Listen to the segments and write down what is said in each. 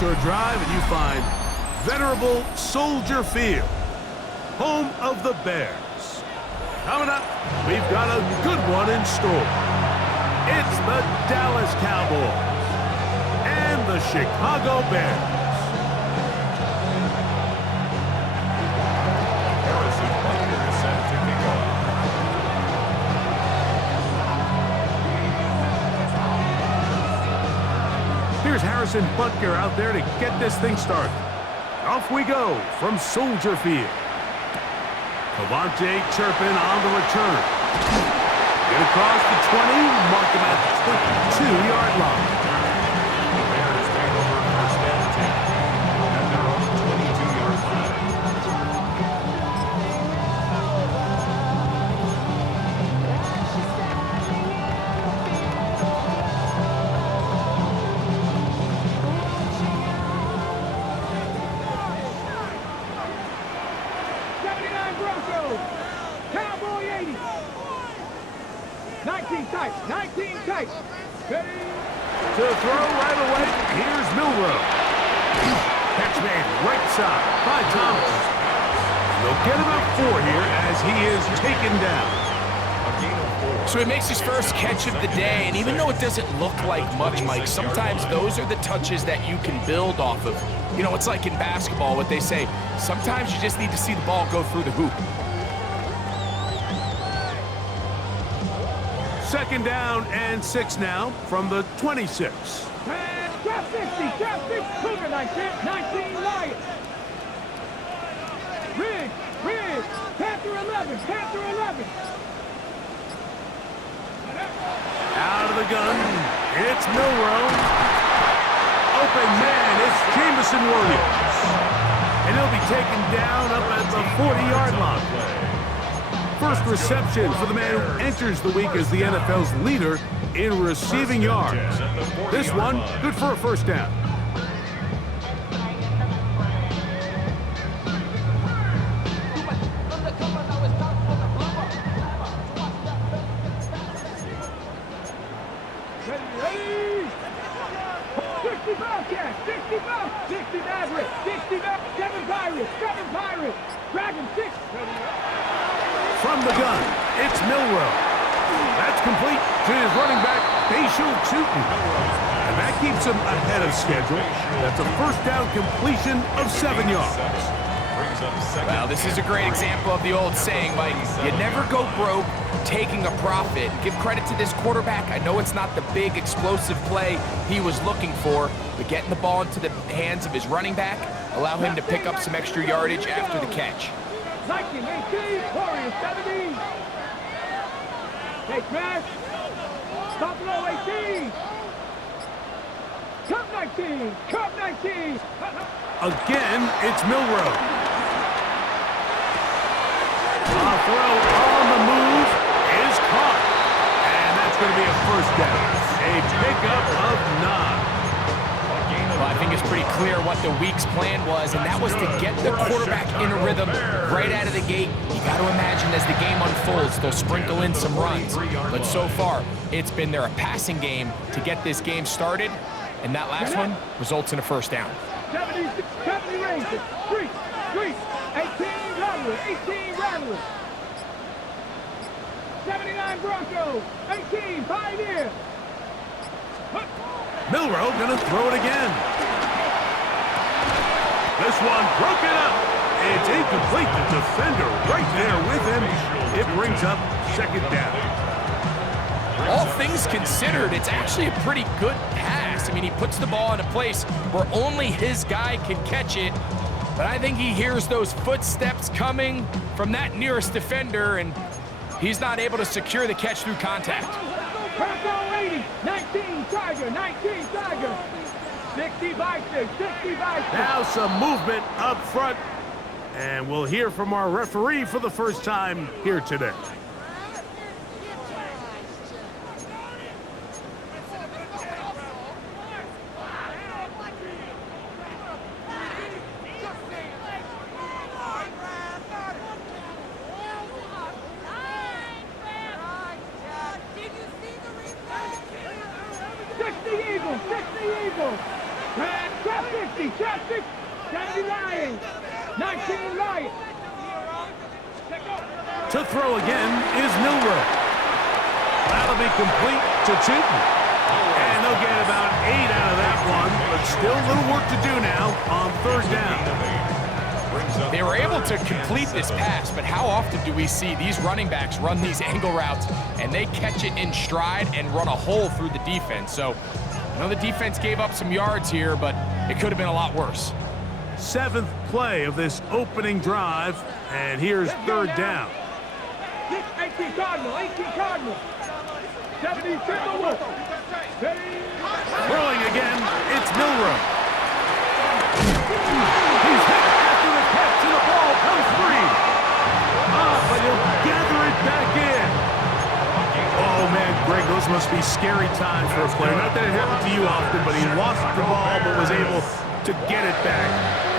Lakeshore Drive and you find venerable Soldier Field, home of the Bears. Coming up, we've got a good one in store. It's the Dallas Cowboys and the Chicago Bears. Here's Harrison Butker out there to get this thing started. Off we go from Soldier Field. Cavante Turpin on the return. Get across the 20, mark him at the 22-yard line. The Bears take over first and 10 at their own 22-yard line. Cowboy 80. 19 tight. 19 tight. Ready? To throw right away, here's Milroe. Catch made right side by Thomas. They'll get about 4 here as he is taken down. So he makes his first catch of the day, and even though it doesn't look like much, Mike, sometimes those are the touches that you can build off of. You know, it's like in basketball, what they say, sometimes you just need to see the ball go through the hoop. Second down and 6 now from the 26. Drop 60. Drop 60. Cougar 19 Lions. Rig. Panther 11. Panther 11. Out of the gun, it's Milroe. Open man, it's Jamison Williams. And he'll be taken down up at the 40-yard line. First reception for the man who enters the week as the NFL's leader in receiving yards. This one, good for a first down. Ready? 60 Bobcats, 60 Bobcats, 60 Mavericks, 60 Mavericks, 7 Pirates, Dragon 6. From the gun, it's Milroe. That's complete to his running back, Bashal Tootin. And that keeps him ahead of schedule. That's a first down completion of 7 yards. Well, this is a great example of the old saying, Mike, you never go broke taking a profit. Give credit to this quarterback. I know it's not the big explosive play he was looking for, but getting the ball into the hands of his running back, allow him to pick up some extra yardage after the catch. 19, 18, Warriors 70. Take smash. Buffalo 18. Cup 19. Cup 19. Again, it's Milroe. A throw on the move is caught. And that's going to be a first down. A pickup of 9. Well, I think it's pretty clear what the week's plan was, and that was to get the quarterback in a rhythm right out of the gate. You got to imagine as the game unfolds, they'll sprinkle in some runs. But so far, it's been their passing game to get this game started, and that last one results in a first down. 70 Rangers, 3, 18 Rattlers, 18 Rattlers. 79 Broncos, 18 Pioneers. Milroe going to throw it again. This one broken up. It's incomplete. The defender right there with him. It brings up second down. All things considered, it's actually a pretty good pass. I mean, he puts the ball in a place where only his guy can catch it. But I think he hears those footsteps coming from that nearest defender, and he's not able to secure the catch through contact. Bronco 80, 19 Tiger, 19 Tiger. 60 by 6, 60 by 6. Now some movement up front. And we'll hear from our referee for the first time here today. Eagles, 60 Eagles. And traffic, 60, 70 Lions, 19 Lions. To throw again is Milrow. That'll be complete to Tootin. And they'll get about 8 out of that one, but still a little work to do now on third down. They were able to complete this pass, but how often do we see these running backs run these angle routes and they catch it in stride and run a hole through the defense? So I know the defense gave up some yards here, but it could have been a lot worse. 7th play of this opening drive, and here's third down. 18 Cardinal, 18 Cardinal. 70 Timberwolf. Throwing again, it's Milrow. He's hit after the catch, and the ball comes free. But he'll gather it back in. Oh, man, Greg, those must be scary times for a player. Not that it happened to you often, but he lost the ball but was able to get it back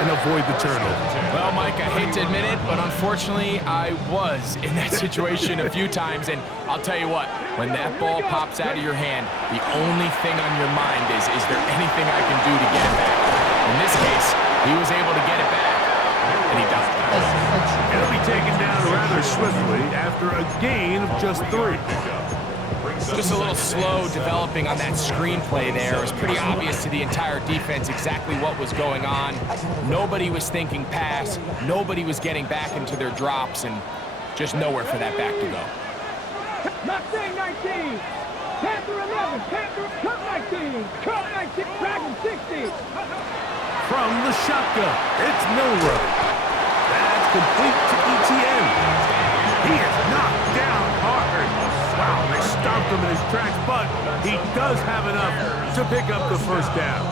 and avoid the turnover. Well, Mike, I hate to admit it, but unfortunately, I was in that situation a few times, and I'll tell you what, when that ball pops out of your hand, the only thing on your mind is there anything I can do to get it back? In this case, he was able to get it back, and he doesn't. It'll be taken down rather swiftly after a gain of just 3. Just a little slow developing on that screenplay there. It was pretty obvious to the entire defense exactly what was going on. Nobody was thinking pass. Nobody was getting back into their drops, and just nowhere for that back to go. Mustang 19. Panther 11. Panther Kurt 19. Kurt 19. Dragon 60. From the shotgun, it's Milrow. That's complete to ETN. He is knocked down hard. Wow, they stopped him in his tracks, but he does have enough to pick up the first down.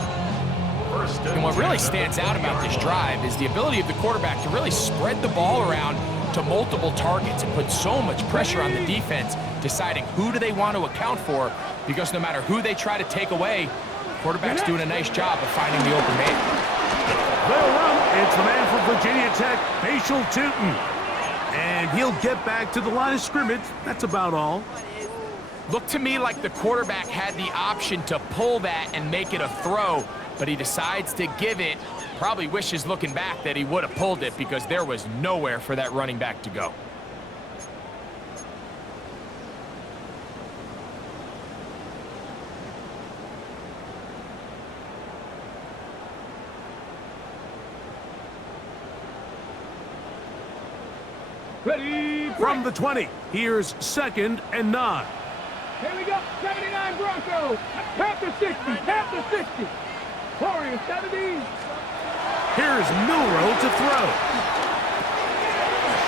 And what really stands out about this drive is the ability of the quarterback to really spread the ball around to multiple targets and put so much pressure on the defense, deciding who do they want to account for, because no matter who they try to take away, the quarterback's doing a nice job of finding the open man. They'll run. It's the man from Virginia Tech, Facial Tootin. And he'll get back to the line of scrimmage. That's about all. Looked to me like the quarterback had the option to pull that and make it a throw, but he decides to give it. Probably wishes looking back that he would have pulled it, because there was nowhere for that running back to go. Ready. From the 20, here's 2nd and 9. Here we go. 79 Broncos. Panther 60. Panther 60. Warriors 70. Here's Milrow to throw.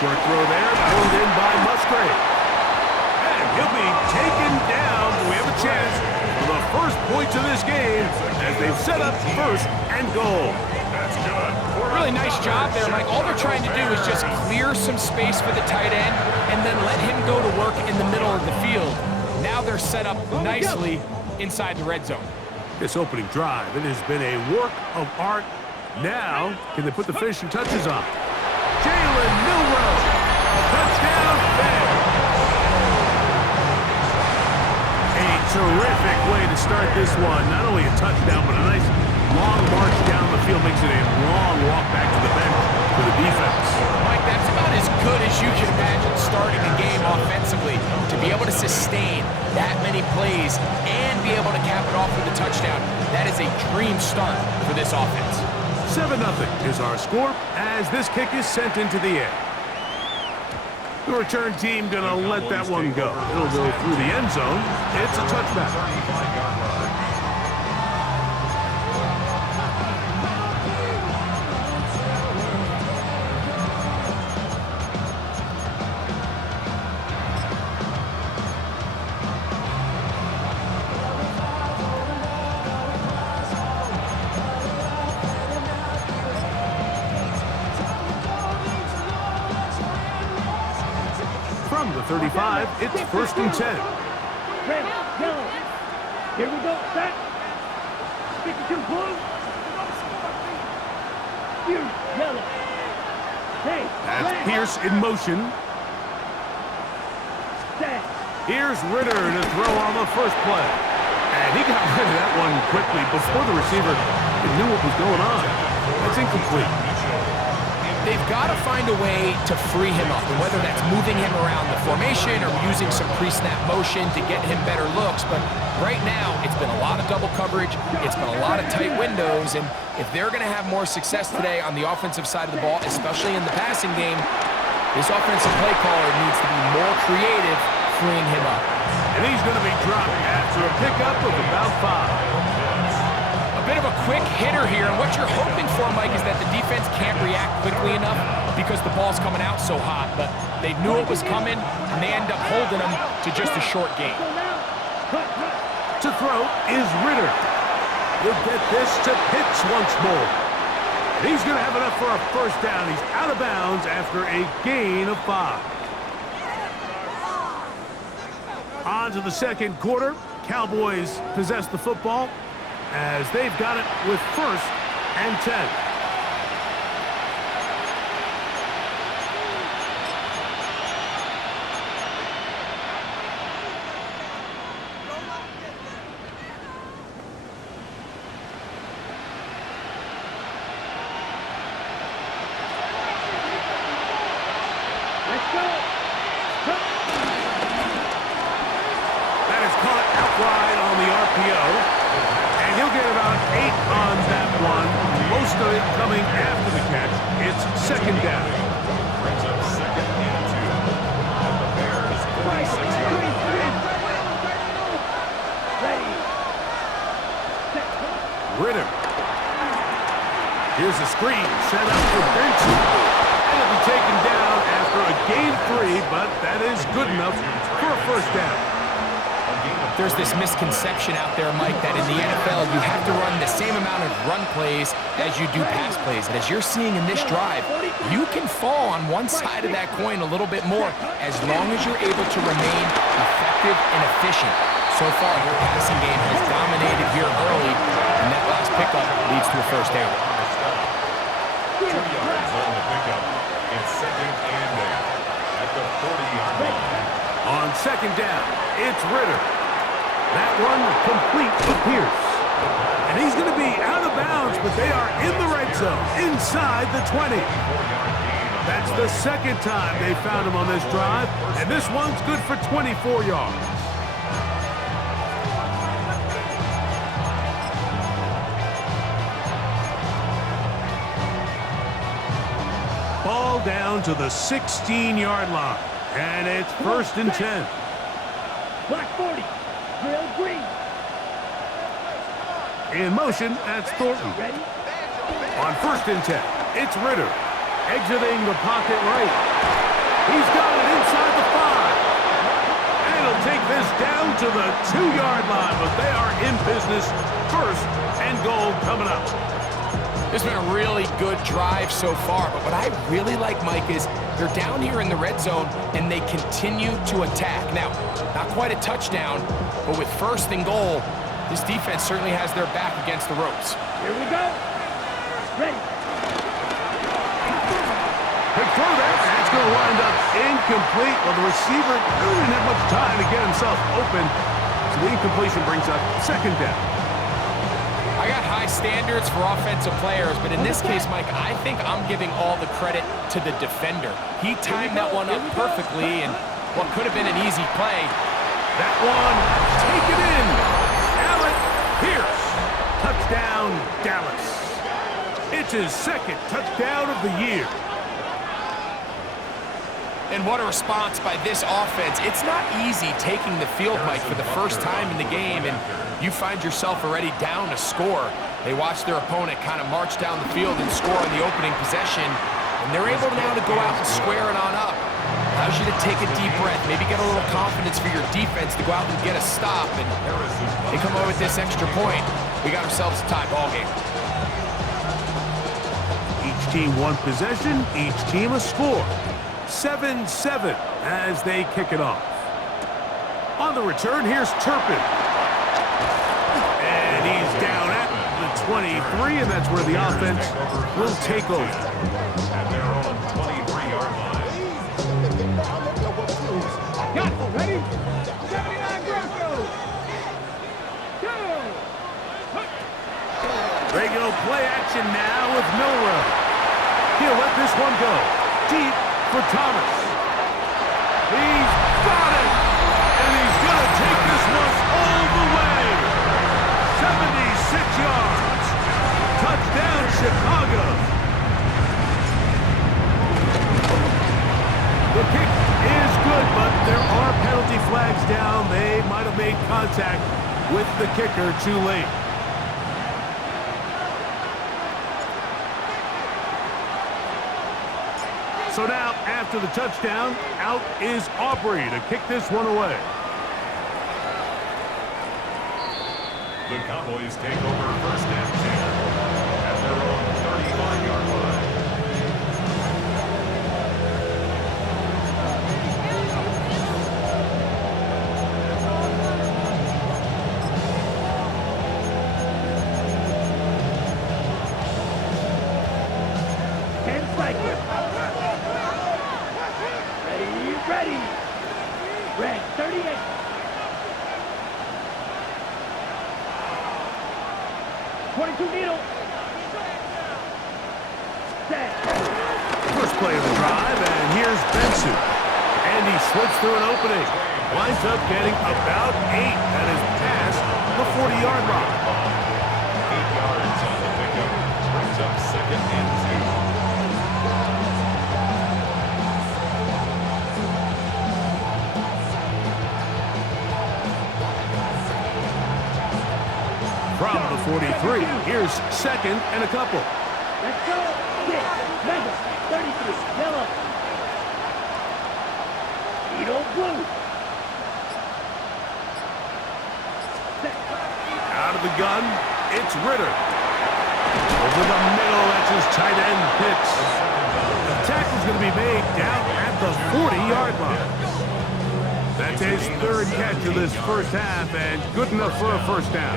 Short throw there, pulled in by Musgrave. And he'll be taken down. We have a chance for the first points of this game as they've set up 1st and goal. That's good. Really nice job there, Mike. All they're trying to do is just clear some space for the tight end and then let him go to work in the middle of the field. Now they're set up nicely inside the red zone. This opening drive, it has been a work of art. Now, can they put the finishing touches on? Jalen Milrow, touchdown Bears. A terrific way to start this one. Not only a touchdown, but a nice long march down the field makes it a long walk back to the bench for the defense. Mike, that's about as good as you can imagine starting a game offensively. To be able to sustain that many plays and be able to cap it off with a touchdown, that is a dream start for this offense. 7-0 is our score as this kick is sent into the air. The return team gonna let that one go. It'll go through the end zone. It's a touchback. From the 35, it's 1st and 10. Red, yellow. Here we go. Set. 52 blue. Here, yellow. Hey, That's red. Pierce in motion. Set. Here's Ritter to throw on the first play. And he got rid of that one quickly before the receiver and knew what was going on. That's incomplete. They've got to find a way to free him up, and whether that's moving him around the formation or using some pre-snap motion to get him better looks. But right now, it's been a lot of double coverage. It's been a lot of tight windows, and if they're going to have more success today on the offensive side of the ball, especially in the passing game, this offensive play caller needs to be more creative freeing him up. And he's going to be dropped after a pickup of about 5. A bit of a quick hitter here, and what you're hoping for, Mike, is that the defense can't react quickly enough because the ball's coming out so hot. But they knew it was coming, and they end up holding them to just a short gain. To throw is Ritter. He'll get this to Pitts once more. And he's going to have enough for a first down. He's out of bounds after a gain of 5. On to the second quarter. Cowboys possess the football as they've got it with 1st and 10. Let's go. That is caught out wide on the RPO. And he'll get about 8 on that one. Most of it coming after the catch. It's 2nd down. Brings up 2nd and 2. And the Bears 46 yards. Ready. Ritter. Here's a screen set up for Benson. And it'll be taken down after a gain 3, but that is good enough for a first down. There's this misconception out there, Mike, that in the NFL you have to run the same amount of run plays as you do pass plays. And as you're seeing in this drive, you can fall on one side of that coin a little bit more as long as you're able to remain effective and efficient. So far, your passing game has dominated here early, and that last pickup leads to a first down. 2 yards on the pickup. It's 2nd and 8 at the 40-yard line. On 2nd down, it's Ritter. That one complete to Pierce. And he's going to be out of bounds, but they are in the red zone, inside the 20. That's the 2nd time they found him on this drive, and this one's good for 24 yards. Ball down to the 16-yard line, and it's 1st and 10. Black 40. Drill green. In motion, that's Thornton. Ready? On 1st and 10, it's Ritter. Exiting the pocket right. He's got it inside the 5. And he'll take this down to the 2-yard line, but they are in business. 1st and goal coming up. It's been a really good drive so far, but what I really like, Mike, is they're down here in the red zone, and they continue to attack. Now, not quite a touchdown, but with 1st and goal, this defense certainly has their back against the ropes. Here we go. Ready. Big throw there, and it's going to wind up incomplete. Well, the receiver didn't have much time to get himself open, so the incompletion brings up 2nd down. I got high standards for offensive players, but in this case, Mike, I think I'm giving all the credit to the defender. He timed that one up perfectly, and what could have been an easy play. That one taken in. Allen Pierce. Touchdown, Dallas. It's his 2nd touchdown of the year. And what a response by this offense. It's not easy taking the field, Mike, for the first time in the game, and you find yourself already down a score. They watch their opponent kind of march down the field and score on the opening possession, and they're able now to go out and square it on up. Allows you to take a deep breath, maybe get a little confidence for your defense to go out and get a stop, and they come over with this extra point. We got ourselves a tie ball game. Each team one possession, each team a score. 7-7 as they kick it off. On the return, here's Turpin. And he's down at the 23, and that's where the offense will take over. At their own 23-yard line. Got it. Ready? 79 Broncos. Go. Regular play action now with Milrow. He'll let this one go. Deep for Thomas. He's got it! And he's going to take this one all the way. 76 yards. Touchdown, Chicago. The kick is good, but there are penalty flags down. They might have made contact with the kicker too late. So now, after the touchdown, out is Aubrey to kick this one away. The Cowboys take over first and 10 at their own 35-yard line. Ready. Red, 38. Needle. Set. First play of the drive, and here's Benson. And he slits through an opening. Winds up getting about 8. That is past the 40-yard line. 8 yards on the pickup. Brings up second and 2. From the 43, here's second and a couple. Let's go. 6, mega, 33, yellow. Edo blue. Set. Out of the gun, it's Ritter. Over the middle, that's his tight end Pitts. The tackle's going to be made down at the 40-yard line. That's his third catch of this first half, and good enough for a first down.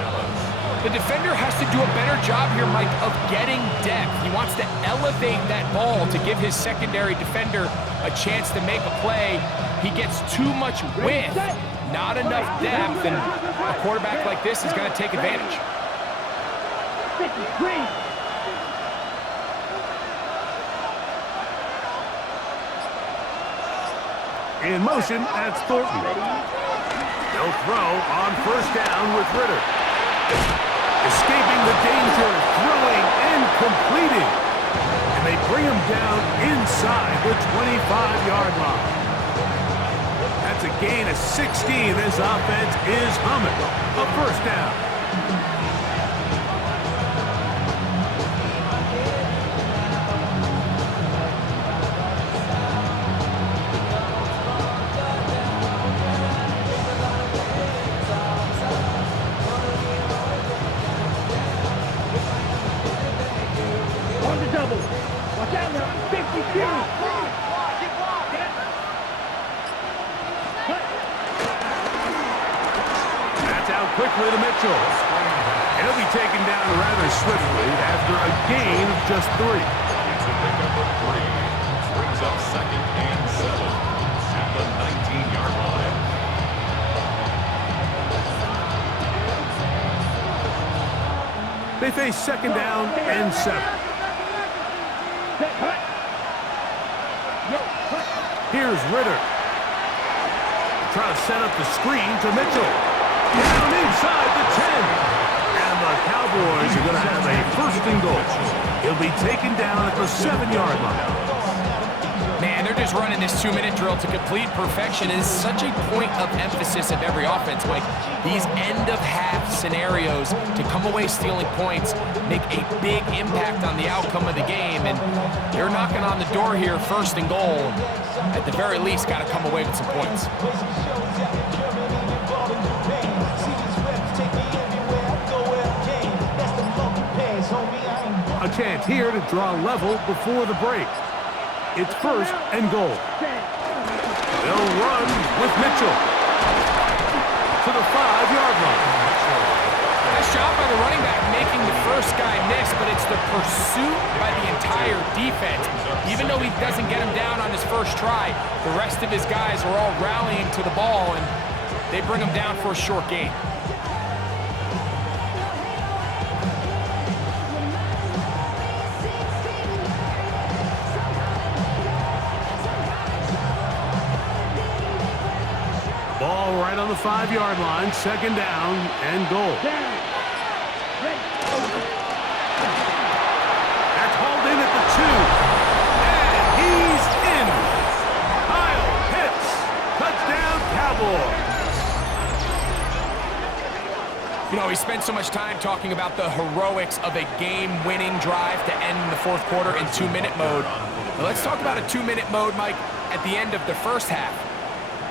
The defender has to do a better job here, Mike, of getting depth. He wants to elevate that ball to give his secondary defender a chance to make a play. He gets too much width, not enough depth, and a quarterback like this is going to take advantage. 53. In motion, that's Thornton. They'll throw on first down with Ritter. Escaping the danger, throwing and completing. And they bring him down inside the 25-yard line. That's a gain of 16. This offense is humming. A first down. Quickly to Mitchell. And he'll be taken down rather swiftly after a gain of just 3. It's a pickup of 3. Brings up second and 7 at the 19-yard line. They face second down and 7. Here's Ritter. Trying to set up the screen to Mitchell. Down inside the 10. And the Cowboys are going to have a first and goal. He'll be taken down at the 7-yard line. Man, they're just running this 2-minute drill to complete perfection. It is such a point of emphasis of every offense, Mike. These end-of-half scenarios to come away stealing points make a big impact on the outcome of the game. And they're knocking on the door here, first and goal. At the very least, got to come away with some points. A chance here to draw level before the break. It's first and goal. They'll run with Mitchell to the 5-yard line. Nice job by the running back making the first guy miss, but it's the pursuit by the entire defense. Even though he doesn't get him down on his first try, the rest of his guys are all rallying to the ball, and they bring him down for a short gain. right on the 5-yard line, second down and goal. That's hauled in at the 2. And he's in. Kyle Pitts. Touchdown, Cowboys. You know, we spent so much time talking about the heroics of a game-winning drive to end the fourth quarter in 2-minute mode. Now let's talk about a 2-minute mode, Mike, at the end of the first half.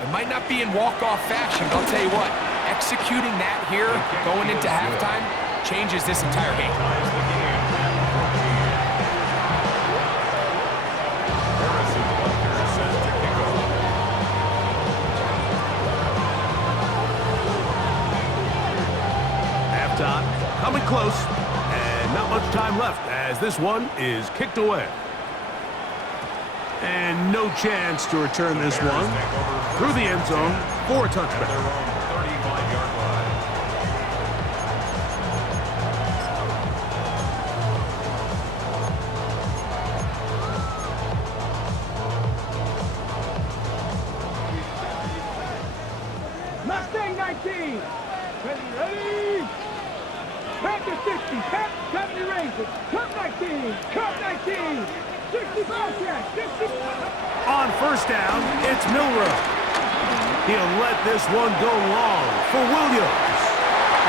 It might not be in walk-off fashion, but I'll tell you what, executing that here going into halftime changes this entire game. Coming close, and not much time left as this one is kicked away. And no chance to return this one through the end zone for a touchback. Mustang 19. Ready. Panther 60, 70 Rangers, Cup 19, Cup 19, 60 Bobcats, 60. On first down, it's Milrow. He'll let this one go long for Williams.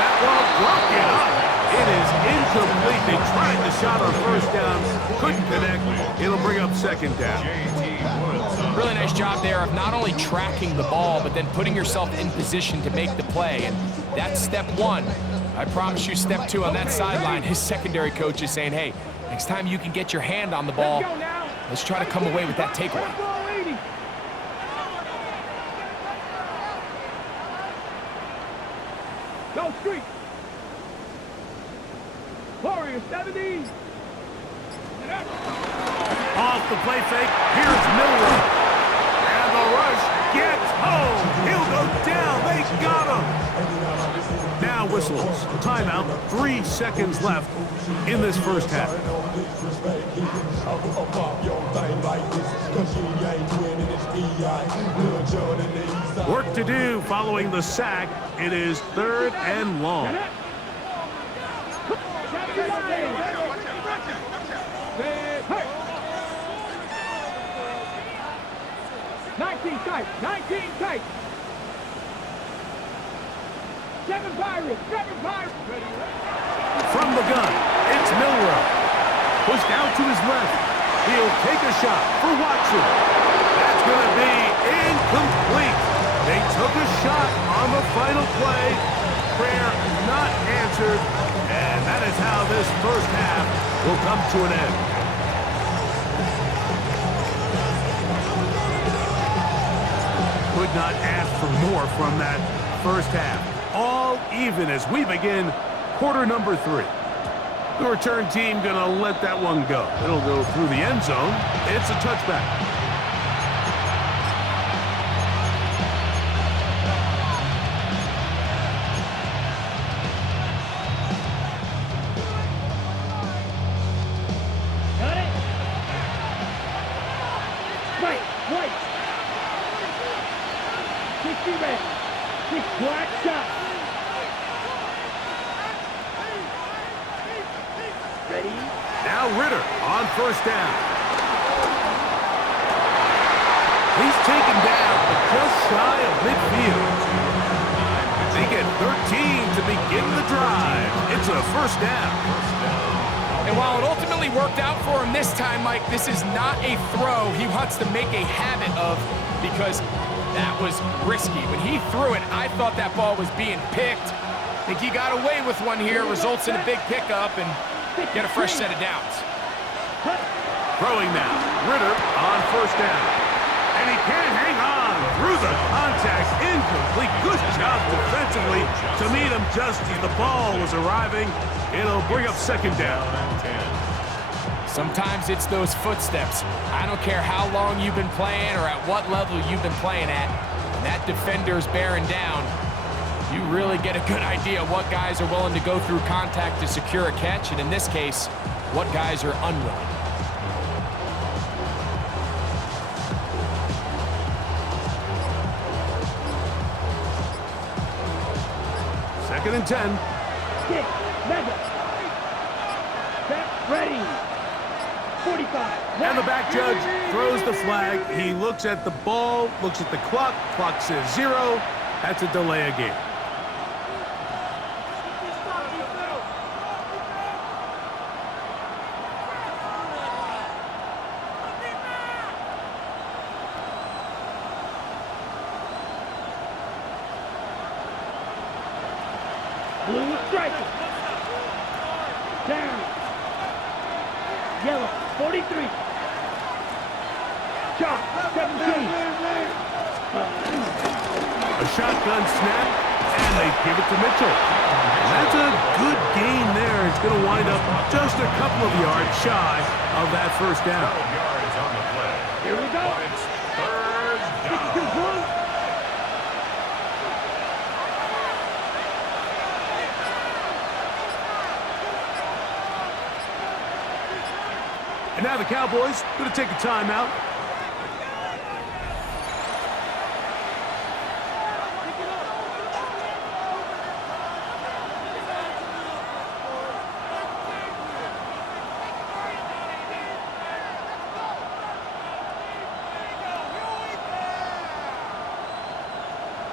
That ball broken up. It is incomplete. They tried the shot on first down, couldn't connect. It'll bring up second down. Really nice job there of not only tracking the ball, but then putting yourself in position to make the play. And that's step one. I promise you, step two on that sideline, his secondary coach is saying, hey, next time you can get your hand on the ball, let's try to come away with that takeaway. Go street. Warrior 70. Off the play fake, here's Milrow. And the rush gets home. He'll go down. They got him. Now whistles. Timeout. 3 seconds left in this first half. Work to do following the sack. It is 3rd and long. 19 tight, 19 tight. 7 Pirates, 7 Pirates. From the gun, it's Milrow. Pushed out to his left. He'll take a shot for Watson. That's going to be incomplete. They took a shot on the final play. Prayer not answered. And that is how this first half will come to an end. Could not ask for more from that first half. All even as we begin quarter number 3. The return team gonna let that one go. It'll go through the end zone. It's a touchback. Got it. Right. 60 red. 6 black shot. Ready? Now Ritter on first down. He's taken down, but just shy of midfield. They get 13 to begin the drive. It's a first down. And while it ultimately worked out for him this time, Mike, this is not a throw he wants to make a habit of because that was risky. When he threw it, I thought that ball was being picked. I think he got away with one here, results in a big pickup, and get a fresh set of downs. Throwing now. Ritter on first down. And he can't hang on through the contact. Incomplete. Good job defensively to meet him just as the ball was arriving. It'll bring up second down. Sometimes it's those footsteps. I don't care how long you've been playing or at what level you've been playing at. When that defender's bearing down, you really get a good idea of what guys are willing to go through contact to secure a catch, and in this case, what guys are unwilling. Second and 10. Kick. Mega. Set. Ready. 45. And the back judge throws the flag. He looks at the ball, looks at the clock. Clock says 0. That's a delay of game. Blue striker. Down. Yellow. 43. Chop. 17. A shotgun snap, and they give it to Mitchell. And that's a good gain there. It's going to wind up just a couple of yards shy of that first down. 12 yards on the play. Here we go. But it's third down. 62 blue. And now the Cowboys going to take a timeout.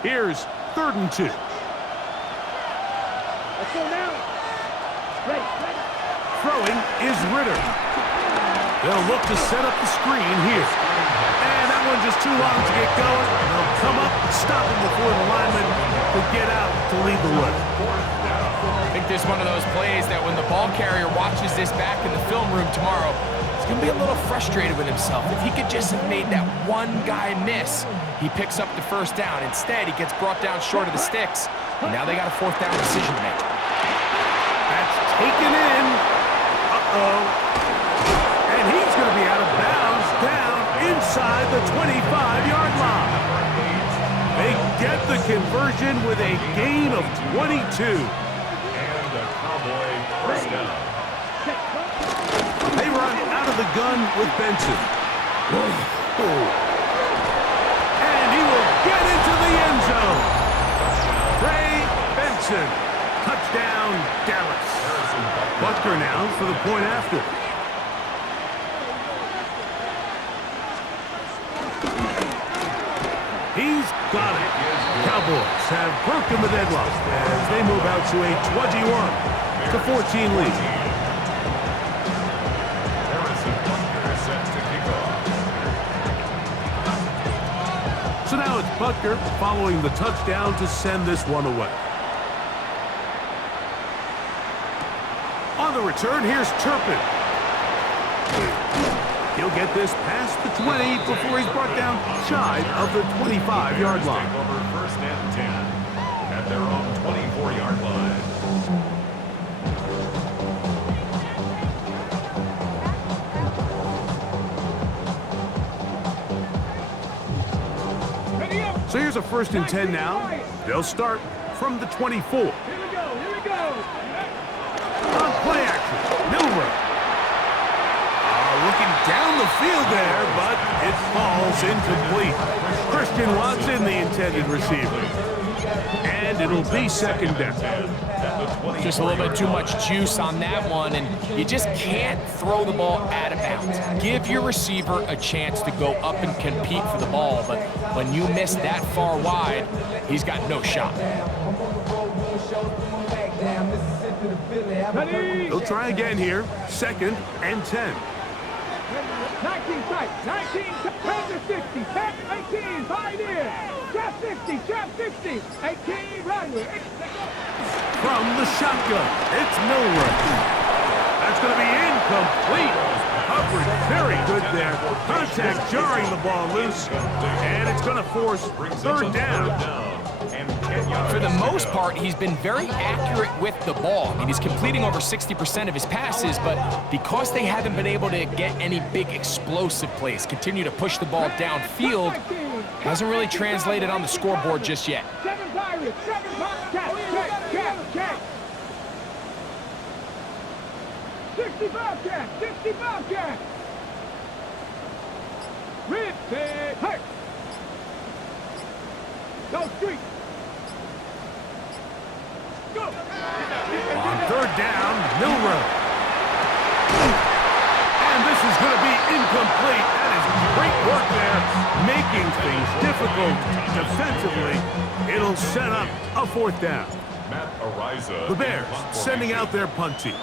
Here's 3rd and 2. Let's go now. Ready. Throwing is Ritter. They'll look to set up the screen here. And that one just too long to get going. They'll come up, stop him before the lineman will get out to lead the way. I think there's one of those plays that when the ball carrier watches this back in the film room tomorrow, he's going to be a little frustrated with himself. If he could just have made that one guy miss, he picks up the first down. Instead, he gets brought down short of the sticks. And now they got a 4th down decision to make. That's taken in. Uh-oh. And he's going to be out of bounds down inside the 25-yard line. They get the conversion with a gain of 22. And the Cowboy first down. They run out of the gun with Benson. And he will get into the end zone. Trey Benson. Touchdown, Dallas. Butker now for the point after. He's got it. Cowboys have broken the deadlock as they move out to a 21-14 lead. So now it's Butker following the touchdown to send this one away. On the return, here's Turpin. He'll get this past the 20 before he's brought down shy of the 25-yard line. Take over 1st and 10 at their own 24-yard line. So here's a 1st and 10 now. They'll start from the 24. Here we go. On play action, Milrow. Looking down the field there, but it falls incomplete. Christian Watson, the intended receiver. And it'll be 2nd down. Just a little bit too much juice on that one, and you just can't throw the ball out of bounds. Give your receiver a chance to go up and compete for the ball, but when you miss that far wide, he's got no shot. They'll try again here. 2nd and 10. 19 tight. 19. 10 to 60. 10, 18. 5 in. Trap 60. Trap 60. 18. Runway. From the shotgun, it's Milrow. That's going to be incomplete. Coverage very good there. Contact jarring the ball loose. And it's going to force 3rd down. For the most part, he's been very accurate with the ball. I mean, he's completing over 60% of his passes, but because they haven't been able to get any big explosive plays, continue to push the ball downfield, hasn't really translated on the scoreboard just yet. 7 Pirates. 7 Pirates. Check. 60 Bobcats. 60 Bobcats. Rip. Hurt. Go street. Go. Third down, Milrow. And this is going to be incomplete. That is great work there, making things difficult defensively. It'll set up a fourth down. The Bears sending out their punt team.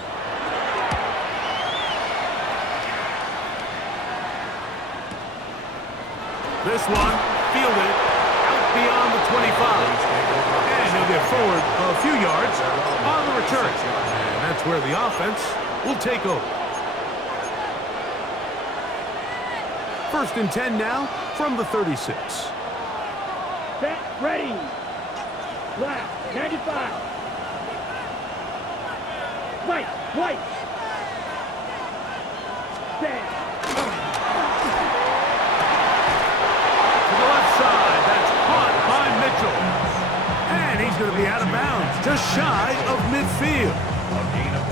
This one, fielded out beyond the 25. And he'll get forward a few yards on the return. And that's where the offense will take over. 1st and 10 now from the 36. Set, ready. Left, 95. White. Set. To the left side, that's caught by Mitchell. And he's going to be out of bounds, just shy of midfield. A gain of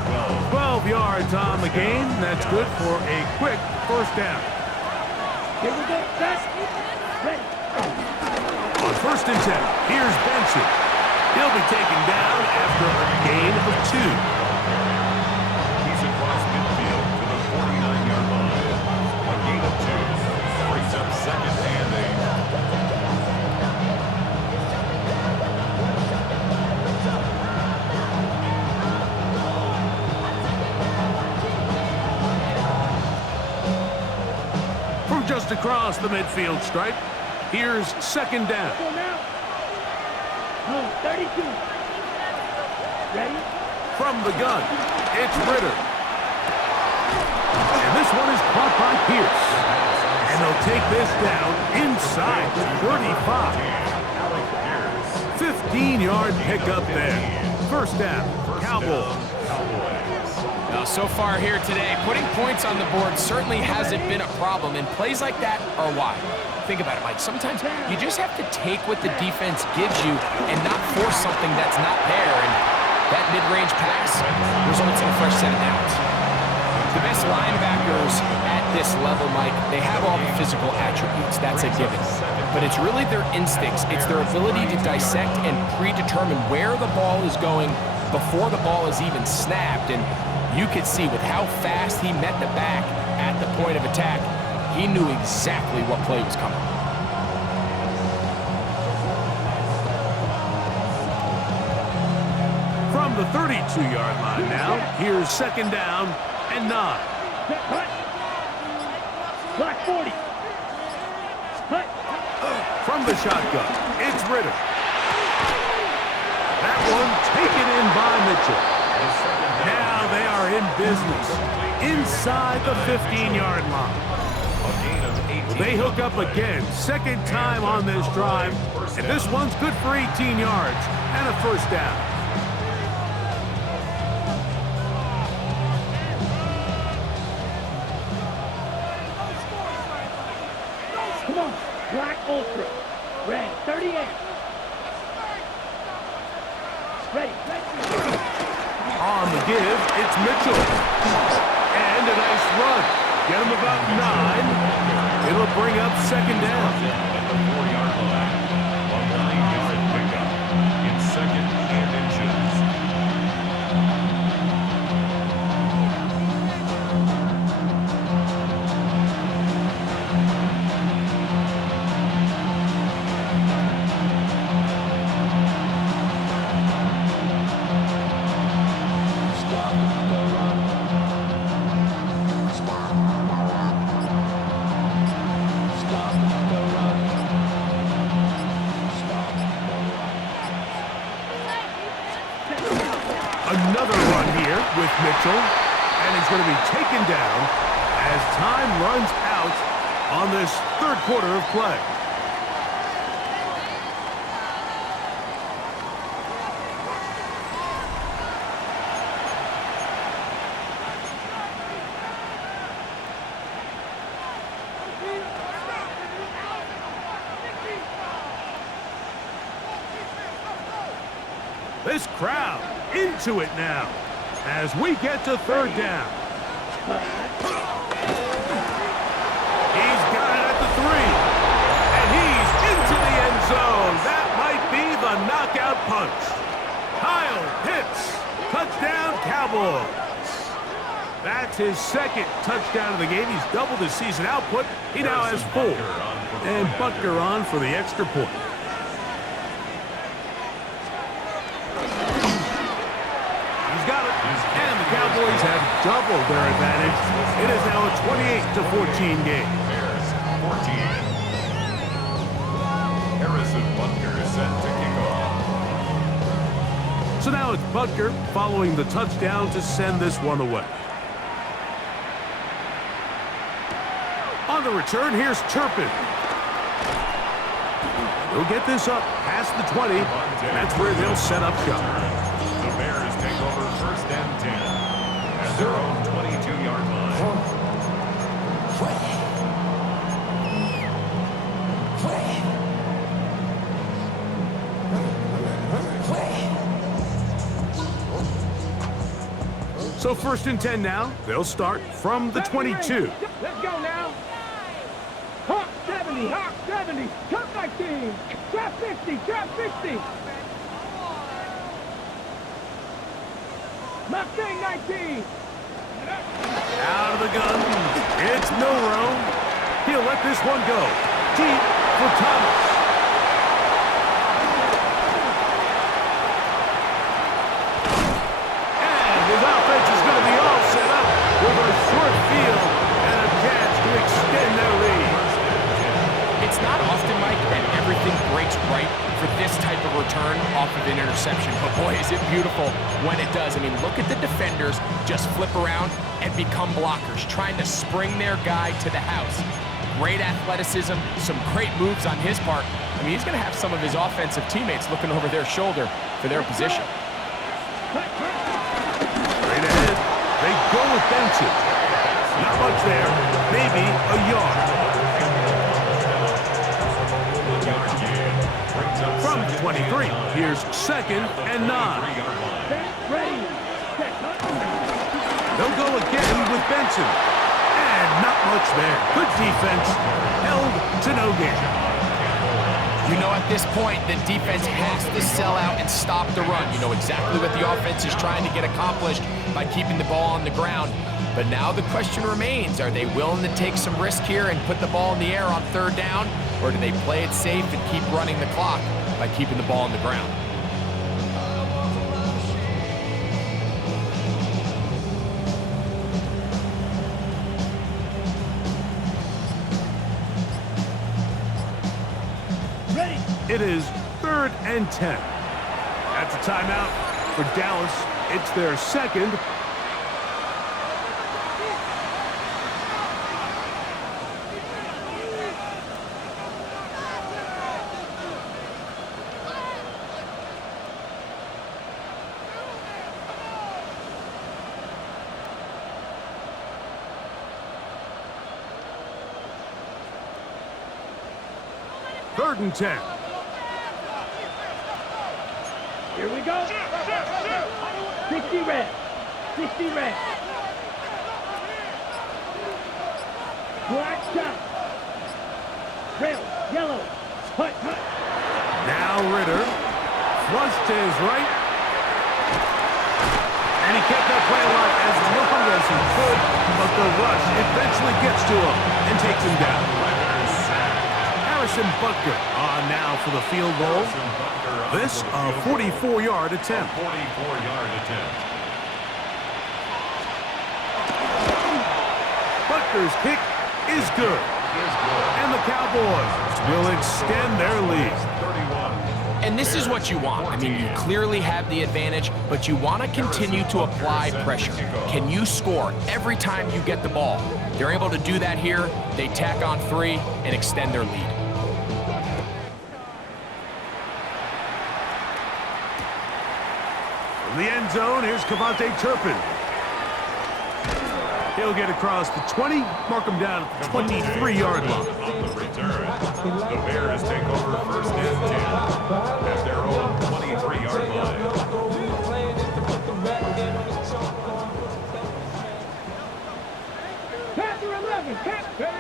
12. 12 yards on the game. That's good for a quick first down. Here we go, set. Ready. On 1st and 10, here's Benson. He'll be taken down after a gain of 2. He's across midfield to the 49-yard line. A gain of 2 brings up 2nd and 8. From just across the midfield stripe, here's 2nd down. Go now. 32. Ready? From the gun, it's Ritter. And this one is caught by Pierce. And they'll take this down inside the 35. 15-yard pickup there. First down, Cowboys. Now, so far here today, putting points on the board certainly hasn't been a problem, and plays like that are why. Think about it, Mike. Sometimes you just have to take what the defense gives you and not force something that's not there, and that mid-range pass results in a fresh set of downs. The best linebackers at this level, Mike, they have all the physical attributes. That's a given. But it's really their instincts. It's their ability to dissect and predetermine where the ball is going before the ball is even snapped. And you could see with how fast he met the back at the point of attack, he knew exactly what play was coming. From the 32-yard line now, here's 2nd down and 9. Set, hut. Black 40. Hut. From the shotgun, it's Ritter. That one taken in by Mitchell. Now they are in business inside the 15-yard line. They hook up again, 2nd time on this drive, and this one's good for 18 yards and a first down. Come on. Black Ultra. Red 38. Ready. On the give, it's Mitchell. And a nice run. Get him about 9. It'll bring up 2nd down. At the 4-yard line. A 9-yard pickup in 2nd and inches. Another run here with Mitchell, and he's going to be taken down as time runs out on this 3rd quarter of play. This crowd into it now as we get to 3rd down. He's got it at the 3, and he's into the end zone. That might be the knockout punch. Kyle Pitts, touchdown Cowboys. Cowboys. That's his second touchdown of the game. He's doubled his season output. He now has 4. And Butker on for the extra point. He's got it. And the Cowboys have doubled their advantage. It is now a 28-14 game. Bears 14. Harrison Butker is set to kick off. So now it's Butker following the touchdown to send this one away. On the return, here's Turpin. He'll get this up past the 20. That's where they'll set up shop. The Bears take over 1st and 10 at their own 22-yard line. So 1st and 10 now. They'll start from the 22. Let's go now. Hawk 70, Hawk 70, Cup 19, Trap 50, Trap 50. Mustang 19. Out of the gun. It's Milrow. He'll let this one go. Deep for Thomas. And his offense is going to be all set up with a short field and a chance to extend their lead. It's not often, Mike, that everything breaks right for this type of return off of an interception. But boy, is it beautiful when it does. I mean, look at the defenders just flip around and become blockers, trying to spring their guy to the house. Great athleticism, some great moves on his part. I mean, he's going to have some of his offensive teammates looking over their shoulder for their position. Straight ahead, they go with Benson. Not much there, maybe a yard. From the 23, here's 2nd and 9. They'll go again with Benson. And not much there. Good defense. Held to no gain. You know, at this point, the defense has to sell out and stop the run. You know exactly what the offense is trying to get accomplished by keeping the ball on the ground. But now the question remains, are they willing to take some risk here and put the ball in the air on 3rd down? Or do they play it safe and keep running the clock by keeping the ball on the ground? Ready. It is 3rd and 10. That's a timeout for Dallas. It's their 2nd. Third and 10. Here we go. 60 red. 60 red. Black shot. Red, yellow. Hut, hut. Now Ritter. Flush to his right. And he kept that play alive as long as he could, but the rush eventually gets to him and takes him down. Harrison Butker on now for the field goal. This a 44-yard attempt. 44-yard attempt. Butker's kick is good. And the Cowboys will extend their lead. And this is what you want. I mean, you clearly have the advantage, but you want to continue to apply pressure. Can you score every time you get the ball? They're able to do that here. They tack on 3 and extend their lead. From the end zone, here's Cavante Turpin. He'll get across the 20, mark him down at the 23-yard line. On the return, the Bears take over 1st and 10 at their own 23-yard line. Panther 11, Panther.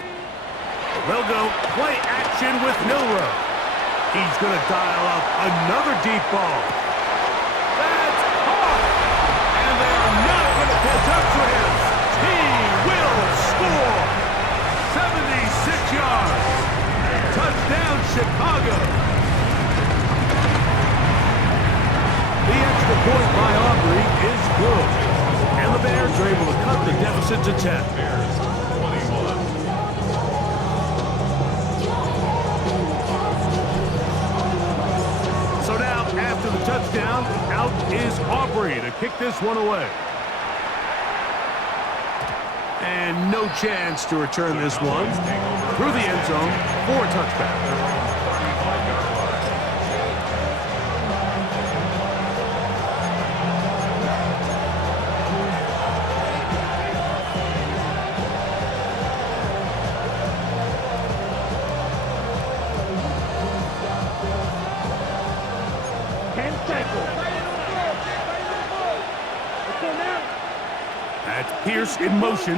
They'll go play action with Milrow. He's going to dial up another deep ball. That's caught! And they're not Jefferson's attempt. Bears 21. So now, after the touchdown, out is Aubrey to kick this one away. And no chance to return this one through the end zone for a touchback. 35-yard line. That's Pierce in motion.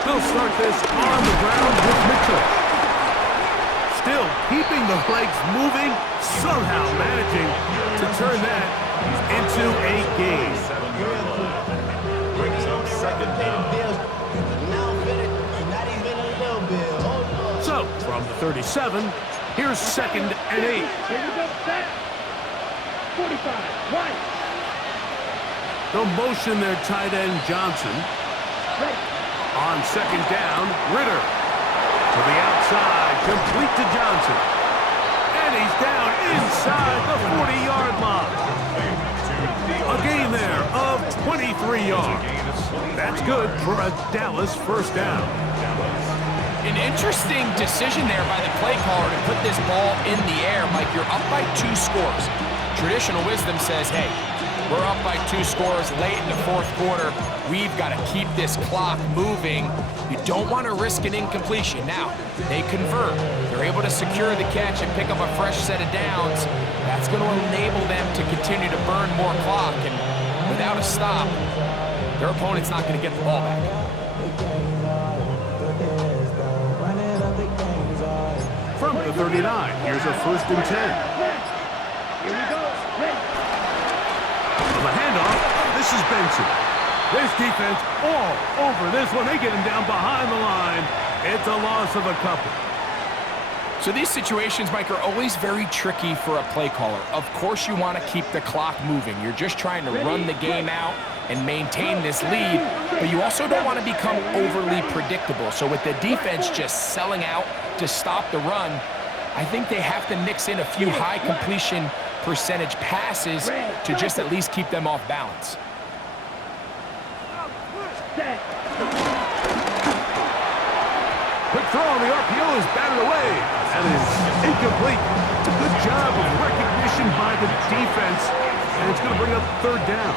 They'll start this on the ground with Mitchell. Still keeping the legs moving, somehow managing to turn that into a gain. 7-yard line. Brings up second down. So, from the 37, here's 2nd and 8. Here we go, set. 45, right. They'll motion their tight end Johnson. Ready. On 2nd down, Ritter. To the outside, complete to Johnson. And he's down inside the 40-yard line. A gain there of 23 yards. That's good for a Dallas first down. An interesting decision there by the play caller to put this ball in the air. Mike, you're up by 2 scores. Traditional wisdom says, hey, we're up by 2 scores late in the 4th quarter. We've got to keep this clock moving. You don't want to risk an incompletion. Now, they convert. They're able to secure the catch and pick up a fresh set of downs. That's going to enable them to continue to burn more clock. And without a stop, their opponent's not going to get the ball back. From the 39, here's a 1st and 10. Here we go. Ready. On the handoff, this is Benson. This defense all over this one. They get him down behind the line. It's a loss of a couple. So these situations, Mike, are always very tricky for a play caller. Of course you want to keep the clock moving. You're just trying to run the game out and maintain this lead, but you also don't want to become overly predictable. So with the defense just selling out to stop the run, I think they have to mix in a few high completion percentage passes to just at least keep them off balance. Quick throw on the RPO is batted away. That is incomplete. It's a good job of recognition by the defense, and it's going to bring up 3rd down.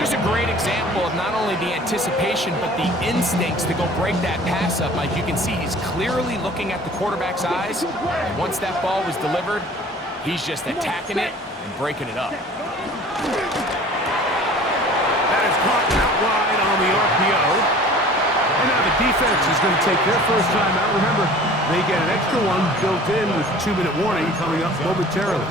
Just a great example of not only the anticipation, but the instincts to go break that pass up. Like you can see, he's clearly looking at the quarterback's eyes. And once that ball was delivered, he's just attacking it and breaking it up. That is caught out wide on the RPO. And now the defense is going to take their first time out. Remember, they get an extra one built in with 2-minute warning coming up momentarily.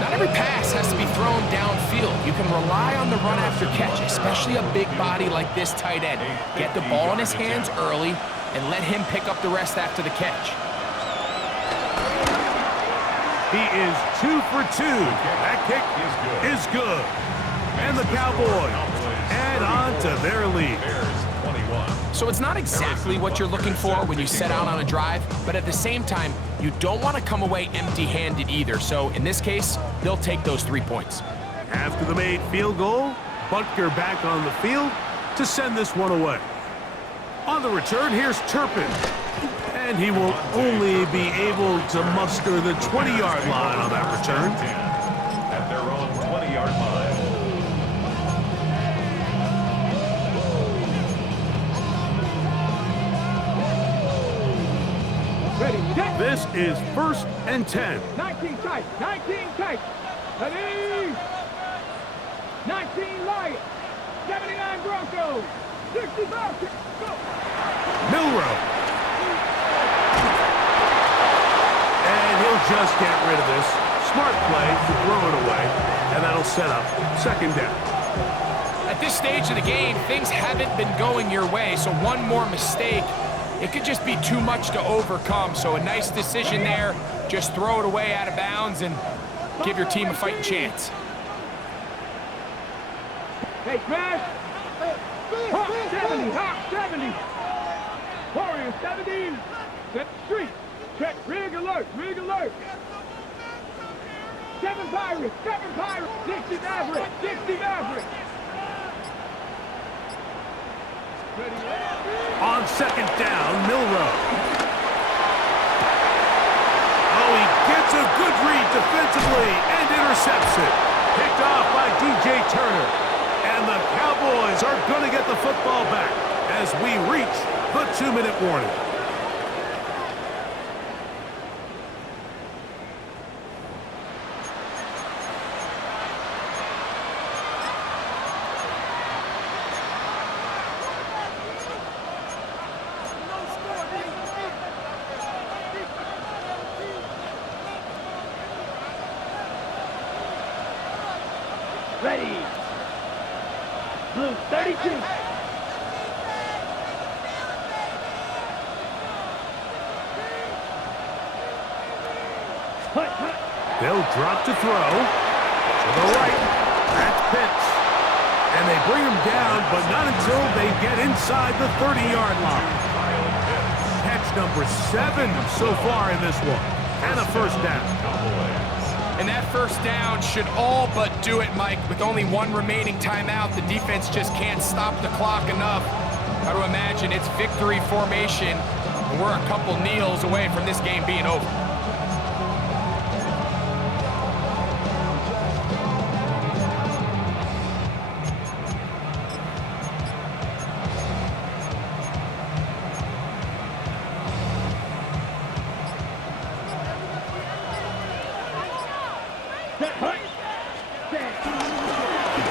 Not every pass has to be thrown downfield. You can rely on the run after catch, especially a big body like this tight end. Get the ball in his hands early and let him pick up the rest after the catch. He is 2 for 2. That kick is good. And the Cowboys add on to their lead. So it's not exactly what you're looking for when you set out on a drive, but at the same time, you don't want to come away empty-handed either. So in this case, they'll take those 3 points. After the made field goal, Butker back on the field to send this one away. On the return, here's Turpin. And he will only be able to muster the 20-yard line on that return. At their own 20-yard line. Ready. Set. This is 1st and 10. 19 tight. 19 tight. Ready. 19 Lions. 79 Broncos. 60 Falcons. Go. Milrow. And he'll just get rid of this. Smart play to throw it away. And that'll set up 2nd down. At this stage of the game, things haven't been going your way, so one more mistake, it could just be too much to overcome. So a nice decision there. Just throw it away out of bounds and give your team a fighting chance. Hey, Chris. Hawk 70, Hawk 70. Warrior 17. Set street. Check, rig alert, rig alert. 7 Pirates, 60 Maverick, 60 Maverick. On second down, Milrow. Oh, he gets a good read defensively and intercepts it. Picked off by DJ Turner. And the Cowboys are going to get the football back as we reach the 2-minute warning. Ready. Blue 32. They'll drop to throw. To the right. That's pitch. And they bring him down, but not until they get inside the 30-yard line. Catch number 7 so far in this one. And a first down. And that first down should all but do it, Mike. With only 1 remaining timeout, the defense just can't stop the clock enough. Got to imagine it's victory formation, and we're a couple kneels away from this game being over.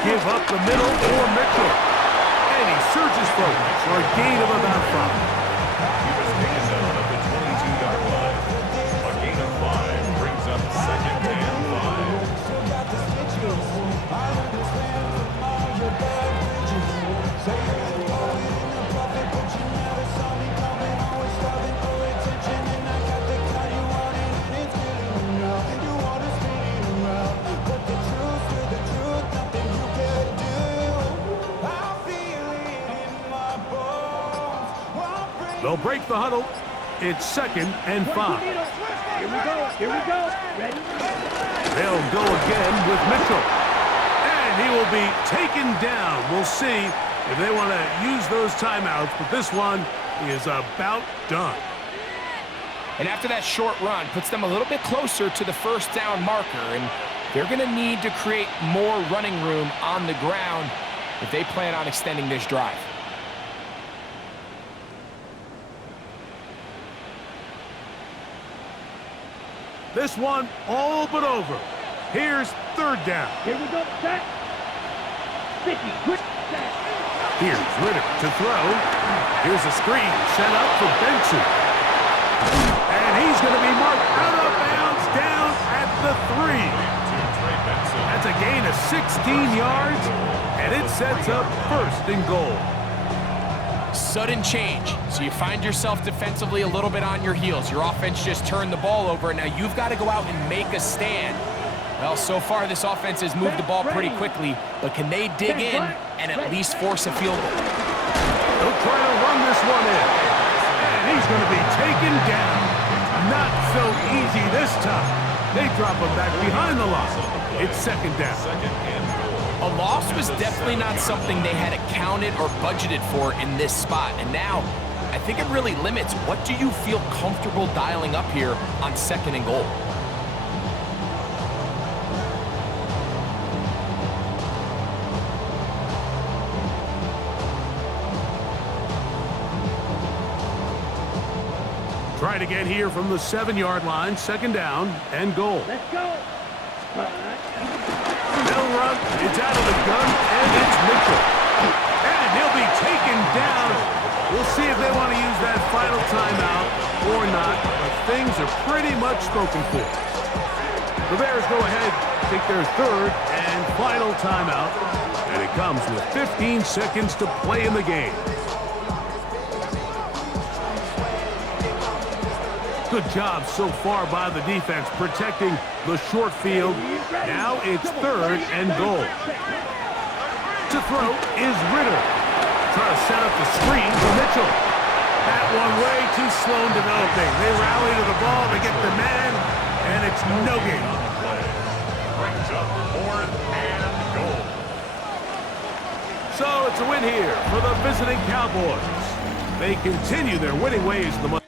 Give up the middle for Mitchell. And he surges forward for a gain of about 5. He was taken down at the 22-yard line. A gain of 5 brings up second and 5. They'll break the huddle. It's second and 5. Here we go. Ready? They'll go again with Mitchell. And he will be taken down. We'll see if they want to use those timeouts, but this one is about done. And after that short run, puts them a little bit closer to the first down marker, and they're going to need to create more running room on the ground if they plan on extending this drive. This one all but over. Here's third down. Here we go. Set. 50. Quick set. Here's Ritter to throw. Here's a screen set up for Benson. And he's going to be marked out of bounds down at the 3. That's a gain of 16 yards, and it sets up first and goal. Sudden change. So you find yourself defensively a little bit on your heels. Your offense just turned the ball over, and now you've got to go out and make a stand. Well, so far this offense has moved the ball pretty quickly, but can they dig in and at least force a field goal? They'll try to run this one in. And he's going to be taken down. Not so easy this time. They drop him back behind the line. It's second down. A loss was definitely not something they had accounted or budgeted for in this spot. And now, I think it really limits what do you feel comfortable dialing up here on second and goal. Try it again here from the 7-yard line. Second down and goal. Let's go. They'll run. It's out of the gun, and it's Mitchell. And he'll be taken down. We'll see if they want to use that final timeout or not, but things are pretty much spoken for. The Bears go ahead, take their third and final timeout, and it comes with 15 seconds to play in the game. Good job so far by the defense protecting the short field. Now it's third and goal. To throw is Ritter. Trying to set up the screen for Mitchell. That one way too slow in developing. They rally to the ball, they get the man, and it's no gain. Brings up 4th and goal. So it's a win here for the visiting Cowboys. They continue their winning ways in the